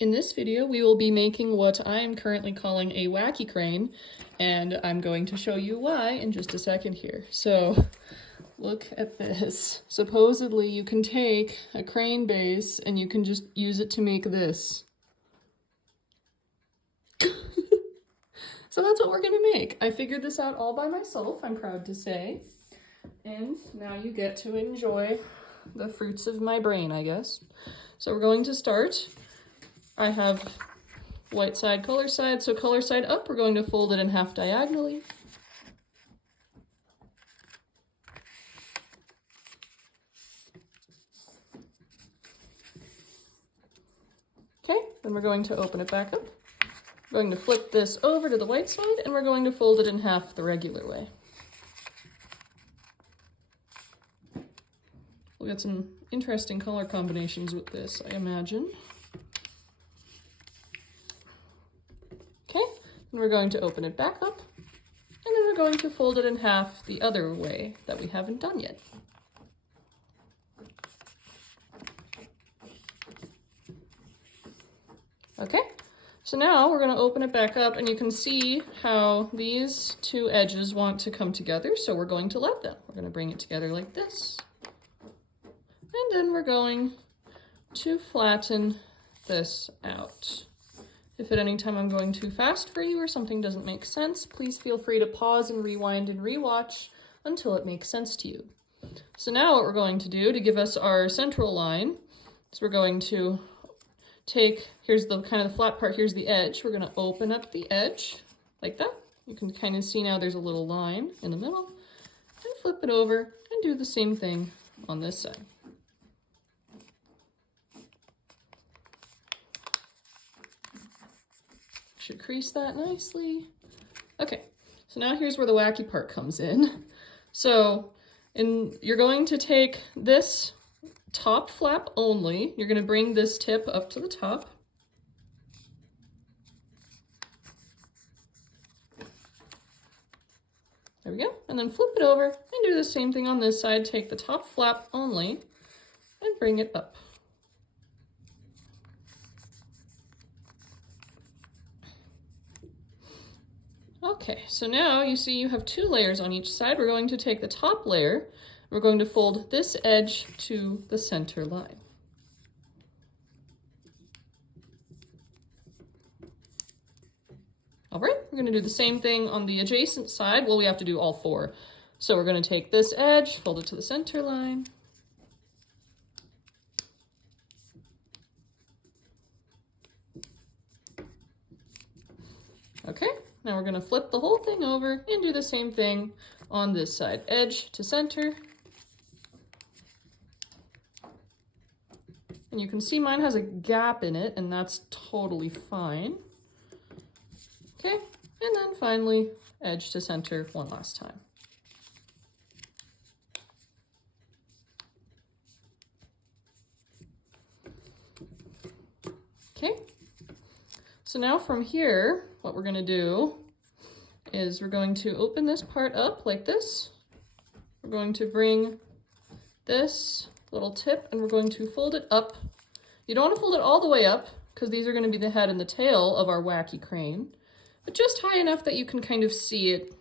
In this video, we will be making what I am currently calling a wacky crane, and I'm going to show you why in just a second here. So, look at this. Supposedly, you can take a crane base and you can just use it to make this. So that's what we're gonna make. I figured this out all by myself, I'm proud to say. And now you get to enjoy the fruits of my brain, I guess. So we're going to start. I have white side, color side. So color side up, we're going to fold it in half diagonally. Okay, then we're going to open it back up. We're going to flip this over to the white side, and we're going to fold it in half the regular way. We'll get some interesting color combinations with this, I imagine. Okay, and we're going to open it back up, and then we're going to fold it in half the other way that we haven't done yet. Okay, so now we're going to open it back up, and you can see how these two edges want to come together, so we're going to let them. We're going to bring it together like this. And then we're going to flatten this out. If at any time I'm going too fast for you or something doesn't make sense, please feel free to pause and rewind and rewatch until it makes sense to you. So now what we're going to do to give us our central line is we're going to take, here's the kind of the flat part, here's the edge. We're going to open up the edge like that. You can kind of see now there's a little line in the middle, and flip it over and do the same thing on this side. Should crease that nicely. Okay, so now here's where the wacky part comes in. So you're going to take this top flap only. You're going to bring this tip up to the top. There we go. And then flip it over and do the same thing on this side. Take the top flap only and bring it up. Okay, so now you see you have two layers on each side. We're going to take the top layer. We're going to fold this edge to the center line. All right, we're going to do the same thing on the adjacent side. Well, we have to do all four. So we're going to take this edge, fold it to the center line. Okay, now we're going to flip the whole thing over and do the same thing on this side. Edge to center. And you can see mine has a gap in it, and that's totally fine. Okay, and then finally, edge to center one last time. Okay, so now from here, what we're gonna do is we're going to open this part up like this. We're going to bring this little tip and we're going to fold it up. You don't want to fold it all the way up because these are going to be the head and the tail of our wacky crane, but just high enough that you can kind of see it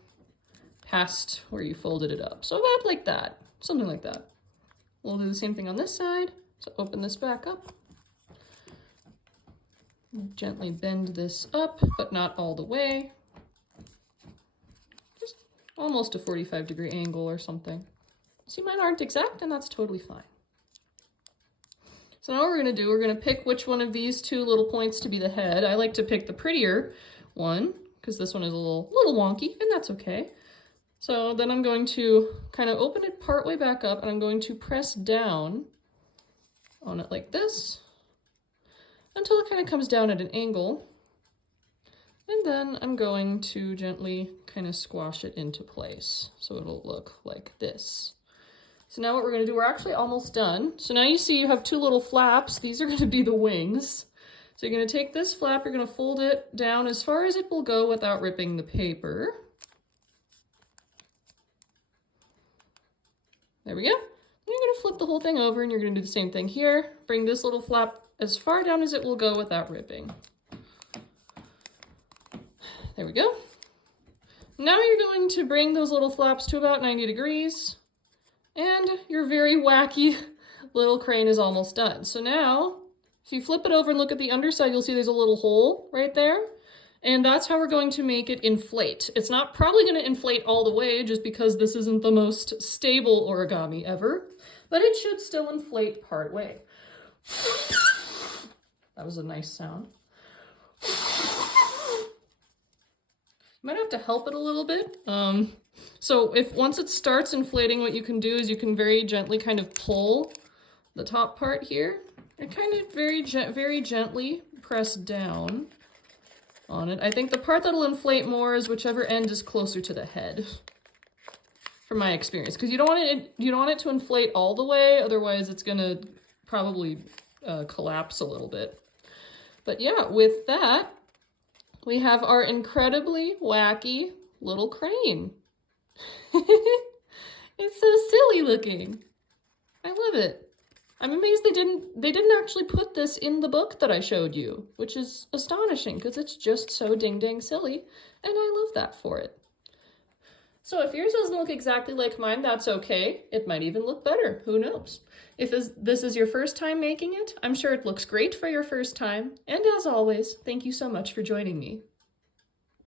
past where you folded it up. So about like that, something like that. We'll do the same thing on this side. So open this back up. Gently bend this up, but not all the way. Just almost a 45-degree angle or something. See, mine aren't exact, and that's totally fine. So now what we're going to do, we're going to pick which one of these two little points to be the head. I like to pick the prettier one, because this one is a little wonky, and that's okay. So then I'm going to kind of open it part way back up, and I'm going to press down on it like this, until it kind of comes down at an angle. And then I'm going to gently kind of squash it into place, so it'll look like this. So now what we're going to do, we're actually almost done. So now you see you have two little flaps. These are going to be the wings. So you're going to take this flap, you're going to fold it down as far as it will go without ripping the paper. There we go. And you're going to flip the whole thing over and you're going to do the same thing here. Bring this little flap as far down as it will go without ripping. There we go. Now you're going to bring those little flaps to about 90 degrees, and your very wacky little crane is almost done. So now, if you flip it over and look at the underside, you'll see there's a little hole right there, and that's how we're going to make it inflate. It's not probably going to inflate all the way just because this isn't the most stable origami ever, but it should still inflate part way. That was a nice sound. You might have to help it a little bit. So if once it starts inflating, what you can do is you can very gently kind of pull the top part here and kind of very gently press down on it. I think the part that'll inflate more is whichever end is closer to the head, from my experience, because you don't want it to inflate all the way, otherwise it's gonna probably collapse a little bit. But yeah, with that, we have our incredibly wacky little crane. It's so silly looking. I love it. I'm amazed they didn't actually put this in the book that I showed you, which is astonishing because it's just so ding-dang silly, and I love that for it. So if yours doesn't look exactly like mine, that's okay. It might even look better. Who knows? If this is your first time making it, I'm sure it looks great for your first time. And as always, thank you so much for joining me.